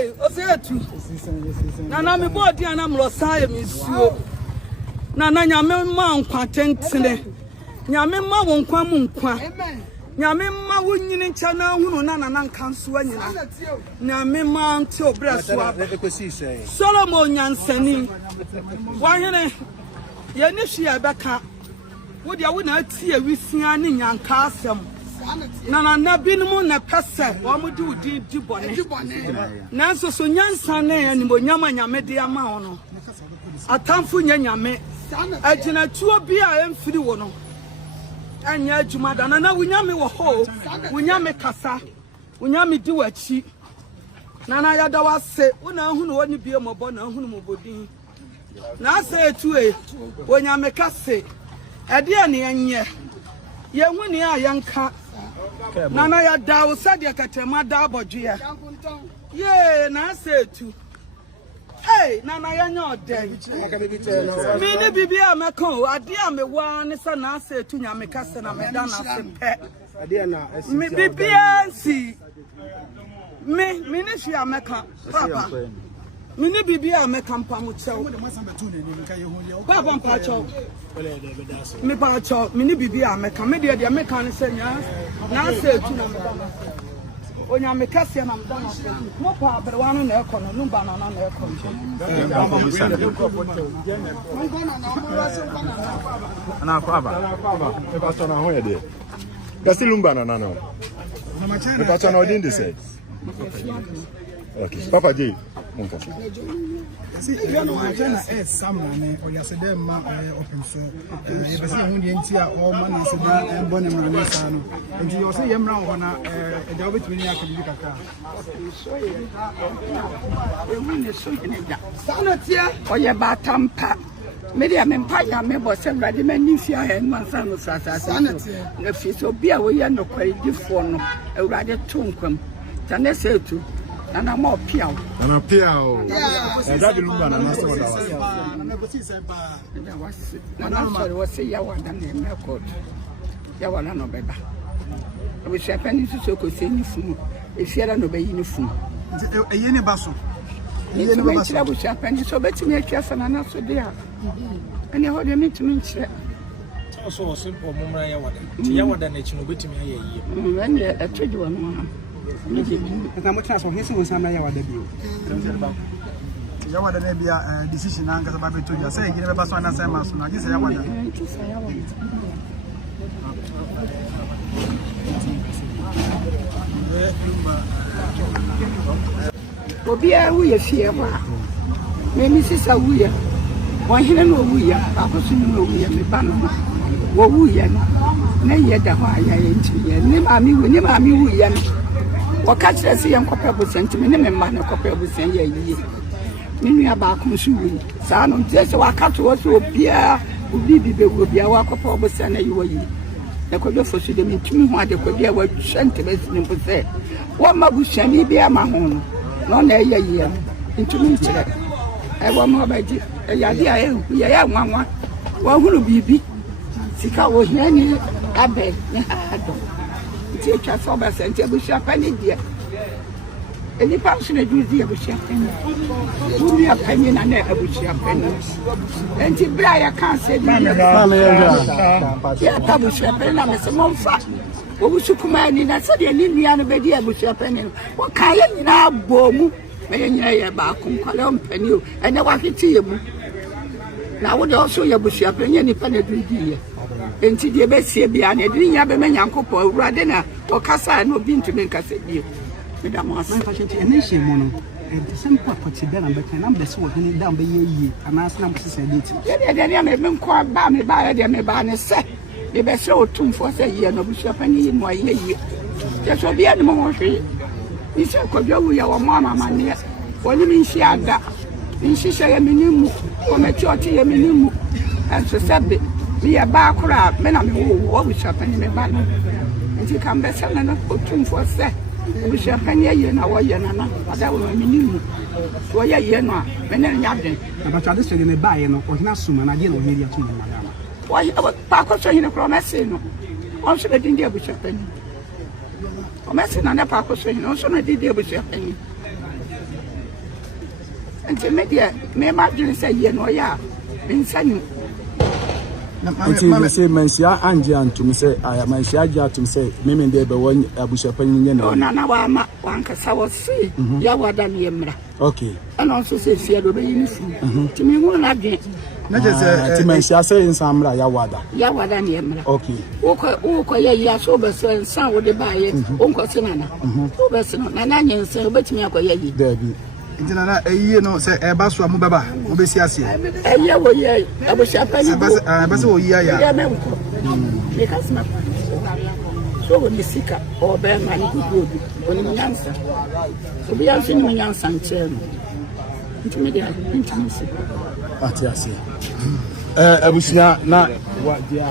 Hey, Osetu. Nana me body and I'm lost. I am so. Nana Yamen Mount Quantentine. Yamen Mount Quamun. Yamen Mount Chana, who Nana Council. Yamen Mount Braswa. Solomon Yanseni. Why, Yanishi Abaka. Would you not see a Wissian and Castle? Nana Nabinum na pesa, one do deep bonnet. Nanso so nyansane and Bonyama Yamedia Maono. A tamfu Yame, a genatua beer and free one. And ya Jumadana, Winyami were whole, Winyame Casa, Winyami do a cheat. Nana Yadawa say, Una who only be a mobona whom would na say to a when ya make us say, a dear near ye winning a young cat. Nana ya daw said ya katema da bodua. Ye na say to. Hey, Nana ya no dey. Me ni bibia meko, ade a me wa ne sa na say to nya me kase na me da na se pe. Ade na me bibia si. Me ni hia meka, papa. Mini bibi a me kampa mo chew. Papa mpa chew. Me pa chew, mini bibi a me kam. Me de me kan se nya. Na se tu na me da na se. Onya me kase na me da na se. Mo pa berwa no na ekono, no ba na na ekono. Ana kwaba. E pa so na ho ye de. Kasi lumba na no. E pa so na odin de say. Okay, Papa J. See, you know, I'm trying to add someone or yesterday, open so. If I see who the entire all money is and Bonham and and you say, I'm now on a job between you can look at. Or your batampa. Maybe I'm empire member, some ready men if you and one son of sanity. If you so be away and no quality for no, a rather tunkum. Can say to? And I'm more piao. And a piao. That the Lumba and Master was say Yawan and Melcourt. Yawan no better. I wish I penny to so could say uniform. If you don't obey uniform. A yeni basso. I wish I penny so better me a careful and not so dear. And you hold your meat to me. So simple, Mumma Yawan than it will be to me a year. When I told you one. I'm much as for his was some Yawa debut. Yawa the Nebia decision and about to you say, you never pass on as I must. I guess I want Obia, we are here. Maybe Sister we are. Why, he don't know we are. I was in the way of the banner. What we are. Nay, yet the high into you. Never me, we are. Catch us young couple sentiment and man a couple of saying, ye. Many about consuming. Son, just so I cut to us will be our couple of saying you were ye. The could for them to me what they could be our sentiments in say. What my bush and be a mahon, none a year into me. I want more by it. A idea, we are one. What will be? Sika was any abbey. Take us over Santa Busha Penny, dear. Any person that you dear Busha Penny. Do me a penny and never Busha Penny. And if Brian can't say, yeah, Busha Penny, I'm a small fat. What was you commanding? I said, you need me on a bed, Busha Penny. What kind of now, Bomu? May I back on Column Penny and I want to see you. Now, would also your Busha Penny any penny dear. Enti de be sie bia na edin ya be menyankopɔ awurade na ɔkasa no bi ntumi nkasa bi medam asa my patient and nation mono and some property then I'm back and I'm the sort of down by ye and I snap to say it. Ya me nkɔ ba me ba ya me ba ne sɛ de be sɛ otumfo sɛ ye no busua pani mo ye ye ya so bia ne mo hwe ni sɛ kɔdwa wu ya wo mama mane woni mi nsi ada nsi sɛ ya menimu o me chɔti ya menimu anso sɛbe me ya ba kora me na me wo busua pani me ba no nti kan be sɛ na otumfo sɛ busua pani ye na wo ye na na ada wo menimu wo ye ye no a me na nya den but I just me buy no o hina suma na de no area to no madam why pa ko so hina kro na se no on so be din de busua pani o me se na na pa ko so hina on so na di de busua pani nti me de me ma dwene say ye no ya insani nti me say mansia anje antum say aya mansia age atum say meme de be won abusha panyin nye na na wa ma wanka sawo si ya wada ne yemra okay and also say fear do be yin si nti me hu na dwen na je say nti mansia say insamra ya wada ne yemra okay wo ya ya so be so nsan wo de ba ye onko se na wo be se na na nyense obetimi akoya yi dabi nti na eyi no se e ba so amu baba wo be si ase eye wo ye abusha pani ba se wo yi ya ya me ko e ka sma so wo ni sika o be ma ni kuku obi oni nyansa obi ya se ni nyansa nche no nti me de nti me se ati ase abusia na wa dia